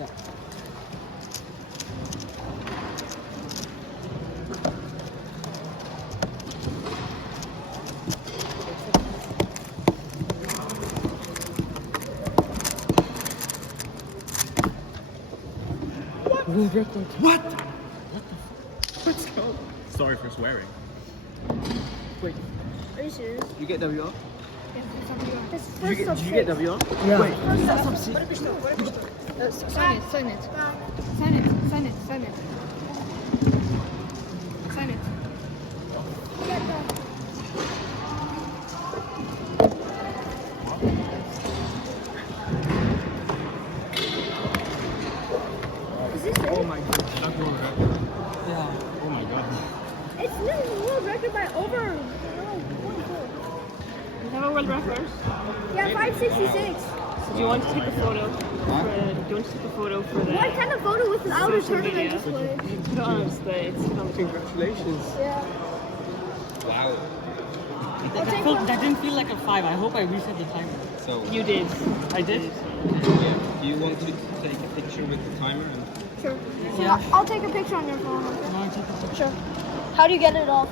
Yeah. World record. What? Let's go. Sorry for swearing. Wait. Are you serious? You get WR? This Did you first get WR? Yeah. Wait, is that sub 6? Sign it. Sign it. Sign it. Sign it. Sign it. Sign it. Sign it. Is this Oh it? my god. That's world record. Yeah. Oh my god. It's the world record by over. You have a world record. Yeah, 566. So do you want to take a photo? Do you want to take a photo for the? What kind of photo without a Social tournament media. display? Put it on display. It's on the Congratulations. Yeah. Wow. That didn't feel like a 5. I hope I reset the timer. So, You did. I did? yeah. Do you want to take a picture with the timer? And Sure. Yeah. I'll take a picture on your phone. Okay? No, it's okay. Sure. How do you get it off?